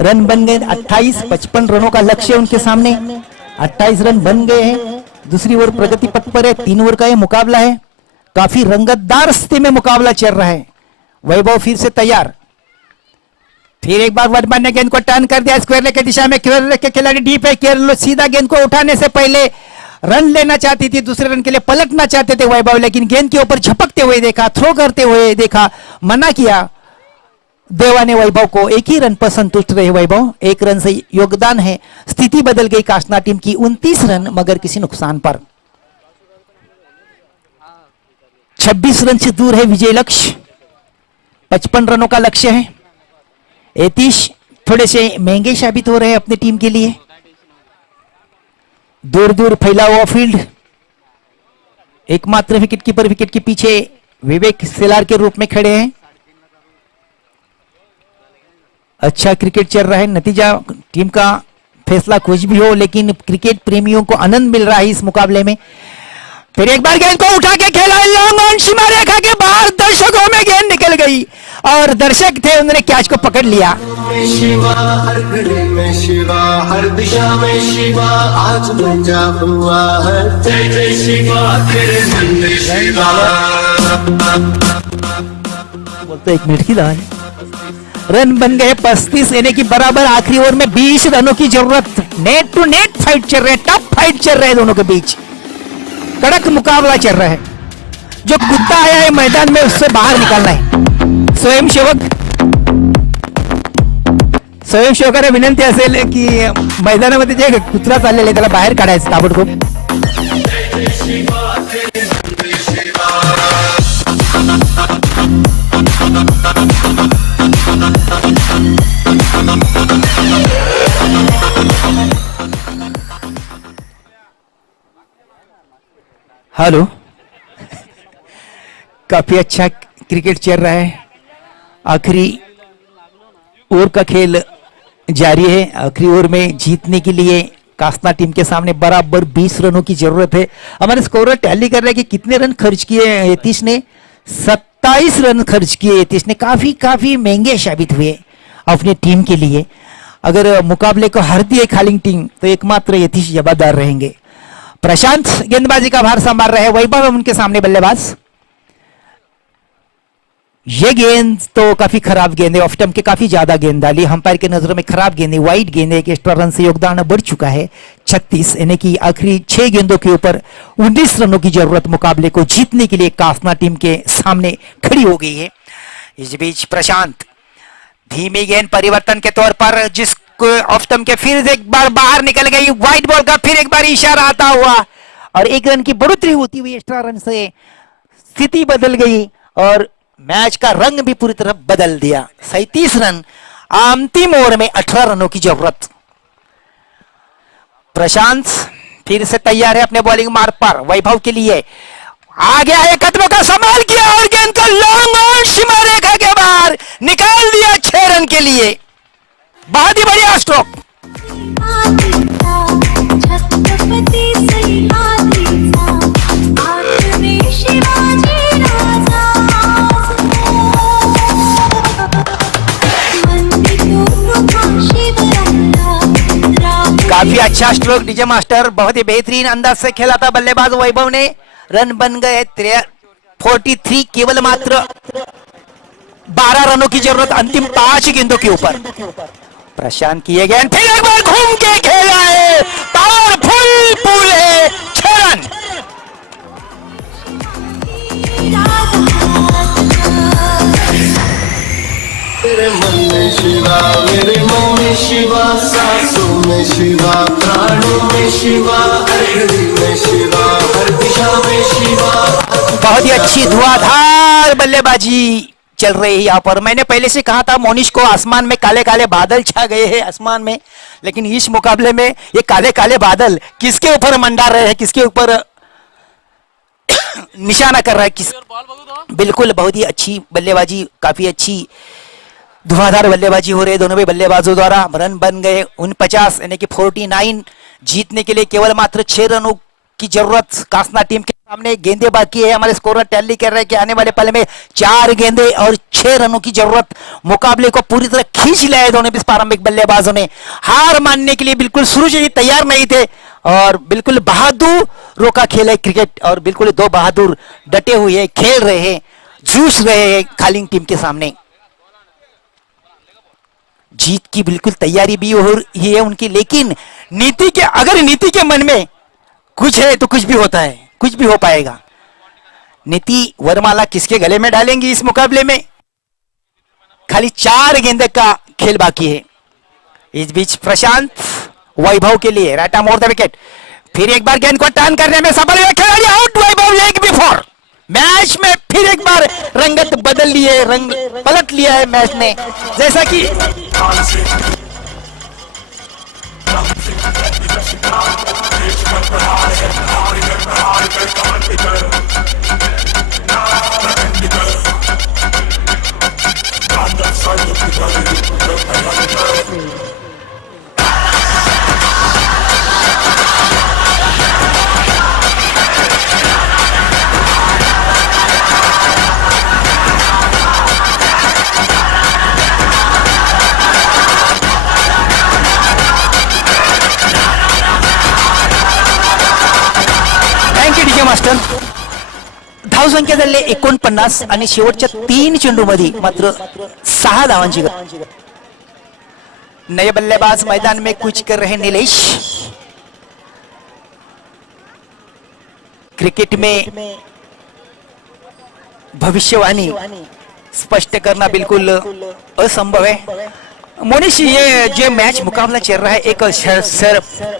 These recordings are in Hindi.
रन बन गए 28, 55 रनों का लक्ष्य उनके सामने। 28 रन बन गए हैं। दूसरी ओर प्रगति पथ पर है, 3 ओवर का ये मुकाबला है। काफी रंगतदार स्थिति में मुकाबला चल रहा है। वैभव फिर से तैयार, फिर एक बार वर्धमान ने गेंद को टर्न कर दिया स्क्वायर लेग की दिशा में। केरल के खिलाड़ी डीप है, केरल सीधा गेंद को उठाने से पहले रन लेना चाहती थी, दूसरे रन के लिए पलटना चाहते थे वैभव, लेकिन गेंद के ऊपर झपकते हुए देखा, थ्रो करते हुए देखा, मना किया देवा ने वैभव को। एक ही रन पर संतुष्ट रहे वैभव, 1 रन से योगदान है। स्थिति बदल गई कासना टीम की, 29 रन मगर किसी नुकसान पर। 26 रन से दूर है विजय लक्ष्य, 55 रनों का लक्ष्य है। यतीश थोड़े से महंगे साबित हो रहे हैं अपनी टीम के लिए। दूर दूर फैला हुआ फील्ड, एकमात्र विकेट कीपर विकेट के पीछे विवेक सेलार के रूप में खड़े हैं। अच्छा क्रिकेट चल रहा है, नतीजा टीम का फैसला कुछ भी हो, लेकिन क्रिकेट प्रेमियों को आनंद मिल रहा है इस मुकाबले में। फिर एक बार गेंद को उठा के खेला, लॉन्ग ऑन सीमा रेखा के बाहर, दर्शकों में गेंद निकल गई और दर्शक थे उन्होंने कैच को पकड़ लिया। शिवा हर घड़ी में शिवा, हर दिशा में शिवा, आज बचा हुआ है। जय जय शिवा तेरे मन में शिवा। बोलते 1 मिनट की दान। रन बन गए 35 यानी कि बराबर। आखिरी ओवर में 20 रनों की जरूरत। नेट टू नेट फाइट चल रहे, टफ फाइट चल रहे दोनों के बीच, कड़क मुकाबला चल रहा है। जो कुत्ता आया है मैदान में उससे बाहर निकालना है। स्वयंसेवकाने विनंती असेल की मैदानामध्ये जे कुत्रा चाललेला आहे त्याला बाहेर काढायचं ताबडतोब। हेलो, काफी अच्छा क्रिकेट चल रहा है। आखिरी ओवर का खेल जारी है। आखिरी ओवर में जीतने के लिए कासना टीम के सामने बराबर 20 रनों की जरूरत है। हमारे स्कोरर टैली कर रहे हैं कि कितने रन खर्च किए यतीश ने। 27 रन खर्च किए यतीश ने। काफी महंगे साबित हुए अपनी टीम के लिए। अगर मुकाबले को हारती है खालिंग टीम तो एकमात्र यतीश जवाबदार रहेंगे। प्रशांत गेंदबाजी का भार संभाल रहे हैं, वैभव उनके सामने बल्लेबाज। ये गेंद तो काफी खराब गेंद है, ऑफ स्टंप के काफी ज्यादा गेंद डाली, अंपायर के नजरों में खराब गेंद है, वाइड गेंद है। एक्स्ट्रा रन से योगदान बढ़ चुका है 36 यानी कि आखिरी 6 गेंदों के ऊपर 19 रनों की जरूरत मुकाबले को जीतने के लिए कासना टीम के सामने खड़ी हो गई है। इस बीच प्रशांत धीमी गेंद परिवर्तन के तौर पर, जिसको ऑफ स्टंप के फिर एक बार बाहर निकल गई, व्हाइट बॉल का फिर एक बार इशारा आता हुआ और 1 रन की बढ़ोतरी होती हुई एक्स्ट्रा रन से स्थिति बदल गई और मैच का रंग भी पूरी तरह बदल दिया। 37 रन, अंतिम ओवर में 18 रनों की जरूरत। प्रशांत फिर से तैयार है अपने बॉलिंग मार्ग पर वैभव के लिए। आ गया है, कदमों का संभाल किया और गेंद को लॉन्ग ऑन सीमा रेखा के बाहर निकाल दिया 6 रन के लिए। बहुत ही बढ़िया स्ट्रोक। काफी अच्छा स्ट्रोक डीजे मास्टर, बहुत ही बेहतरीन अंदाज से खेला था बल्लेबाज वैभव ने। रन बन गए 43, केवल मात्र 12 रनों की जरूरत अंतिम 5 गेंदों के ऊपर। प्रशांत किए गए, फिर एक बार घूम के खेला है, पावरफुल पुल है, 6 रन। तेरे मन में शिवा, मेरे मन में शिवा, सांसों में शिवा, प्राणों में शिवा, हर घड़ी में शिवा, हर दिशा में शिवा। बहुत ही अच्छी धुआंधार बल्लेबाजी चल रही है यहाँ पर। मैंने पहले से कहा था मोनिश को आसमान में काले काले बादल छा गए हैं आसमान में, लेकिन इस मुकाबले में ये काले काले बादल किसके ऊपर मंडा रहे हैं, किसके ऊपर निशाना कर रहा है, किस बिल्कुल बहुत ही अच्छी बल्लेबाजी, काफी अच्छी धुआंधार बल्लेबाजी हो रही है दोनों भी बल्लेबाजों द्वारा। रन बन गए 49 यानी कि 49। जीतने के लिए केवल मात्र 6 रनों की जरूरत कासना टीम के सामने गेंदे बाकी है। हमारे स्कोरर टैली कर रहे हैं कि आने वाले पल में 4 गेंदे और 6 रनों की जरूरत। मुकाबले को पूरी तरह खींच लिया है दोनों प्रारंभिक बल्लेबाजों ने। हार मानने के लिए बिल्कुल शुरू से ही तैयार नहीं थे और बिल्कुल बहादुरों का खेल है क्रिकेट और बिल्कुल 2 बहादुर डटे हुए हैं, खेल रहे हैं, जूझ रहे हैं खालिंग टीम के सामने। जीत की बिल्कुल तैयारी भी हो रही है उनकी, लेकिन अगर नीति के मन में कुछ है तो कुछ भी होता है, कुछ भी हो पाएगा। नीति वरमाला किसके गले में डालेंगी इस मुकाबले में? खाली 4 गेंदे का खेल बाकी है। इस बीच प्रशांत वैभव के लिए right arm over the wicket, फिर एक बार गेंद को टर्न करने में सफल हुए खिलाड़ी। आउट वैभव लेग बिफोर। मैच में फिर एक बार रंगत बदल ली है, रंग पलट लिया है मैच ने। जैसा कि मास्टर धावसंख्या झाली 49 आणि शेवटच्या 3 चेंडूमध्ये मात्र 6 धावांची गरज। नए बल्लेबाज मैदान में कुछ कर रहे नीलेश। क्रिकेट में भविष्यवाणी स्पष्ट करना बिल्कुल असंभव है। मोनिश, ये जो मैच मुकाबला चल रहा है एक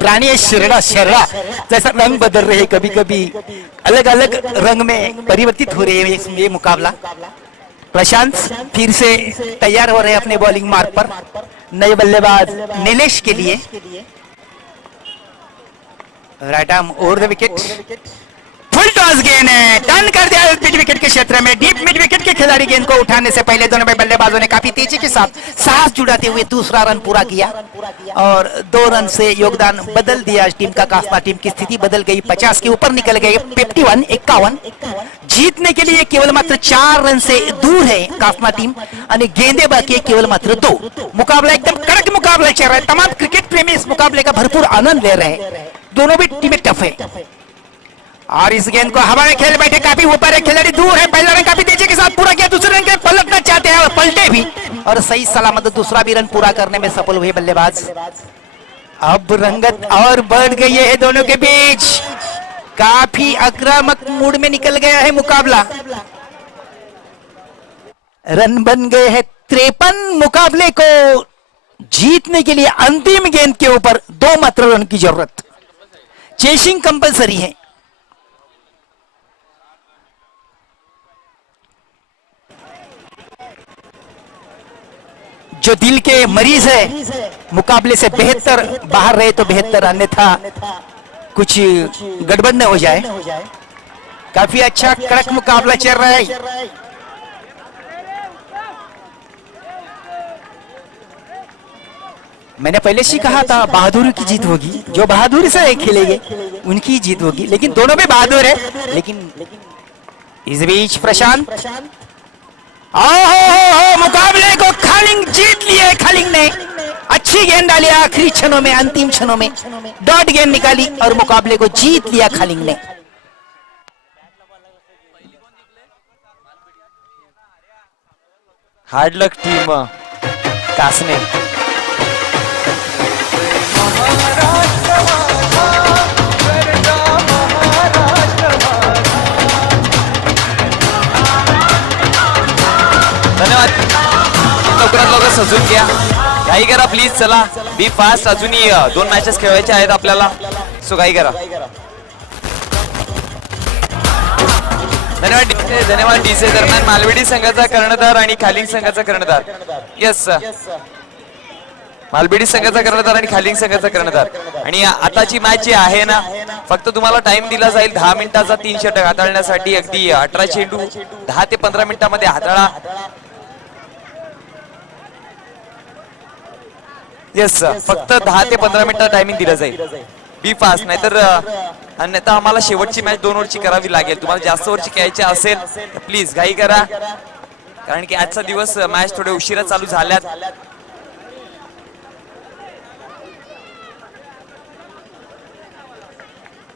प्राणी शरड़ा जैसा रंग बदल रहे हैं, कभी कभी अलग अलग रंग में परिवर्तित हो रहे हैं ये मुकाबला। प्रशांत फिर से तैयार हो रहे हैं अपने बॉलिंग मार्ग पर। नए बल्लेबाज नीलेश के लिए right arm over the wicket, full toss गेंद है, टर्न कर दिया मिड विकेट के क्षेत्र में। डीप मिड विकेट के खिलाड़ी गेंद को उठाने से पहले दोनों बल्लेबाजों ने काफी तेजी के साथ साहस जुटाते हुए दूसरा रन पूरा किया और 2 रन से योगदान बदल दिया टीम का। काफना टीम की स्थिति बदल गई, 50 के ऊपर निकल गई। 51 जीतने के लिए केवल मात्र 4 रन से दूर है काफना टीम और गेंदे बाकी केवल मात्र 2। मुकाबला एकदम कड़क मुकाबला चल रहा है। तमाम क्रिकेट प्रेमी इस मुकाबले का भरपूर आनंद ले रहे हैं। दोनों भी टीमें टफ है और इस गेंद को हवा में खेल बैठे, काफी ऊपर है, खिलाड़ी दूर है। पहला रन काफी तेजी के साथ पूरा किया, दूसरे रन के पलटना चाहते हैं और पलटे भी और सही सलामत दूसरा भी रन पूरा करने में सफल हुए बल्लेबाज। अब रंगत और बढ़ गई है दोनों के बीच, काफी आक्रामक मूड में निकल गया है मुकाबला। रन बन गए हैं 53। मुकाबले को जीतने के लिए अंतिम गेंद के ऊपर 2 मात्र रन की जरूरत। चेसिंग कंपलसरी है। जो दिल के मरीज है मुकाबले से बेहतर बाहर रहे तो बेहतर, अन्यथा कुछ गड़बड़ न हो जाए। काफी अच्छा कड़क मुकाबला चल रहा है। मैंने पहले से कहा था बहादुरी की जीत होगी, जो बहादुरी से खेलेंगे उनकी जीत होगी, लेकिन दोनों में बहादुर है। लेकिन इस बीच प्रशांत मुकाबले को खालिंग जीत लिए। खालिंग ने अच्छी गेंद डाली आखिरी क्षणों में, अंतिम क्षणों में डॉट गेंद निकाली और मुकाबले को जीत लिया खालिंग ने। हार्ड लक टीम कासने। धन्यवाद, लवकरात लवकर सजून घ्या, घाई करा प्लीज। चला बी फास्ट, अजूनही 2 मॅचेस खेळायचे आहेत आपल्याला, सो घाई करा। धन्यवाद डीसे। दरम्यान मालवडी संघाचा कर्णधार आणि खालिंग संघाचा कर्णधार, यस मालबेडी संघाचा कर्णधार आणि खालिंग संघाचा कर्णधार। आणि आताची मॅच जी आहे ना, फक्त तुम्हाला टाइम दिला जाईल 10 मिनिटाचा 3 षटक हाताळण्यासाठी। अगदी 18 चेंडू 10 ते 15 मिनिटांमध्ये हाताळा। यस, फक्त 10 ते 15 मिनिटं टायमिंग दिलं जाईल। बी फास्ट, नाहीतर अन्यथा आम्हाला शेवटची मॅच 2 ओव्हरची करावी लागेल. तुम्हाला जास्त ओव्हरची खेळायची असेल तर प्लीज घाई करा, कारण की आजचा दिवस मॅच थोडे उशिरा चालू झाल्यात.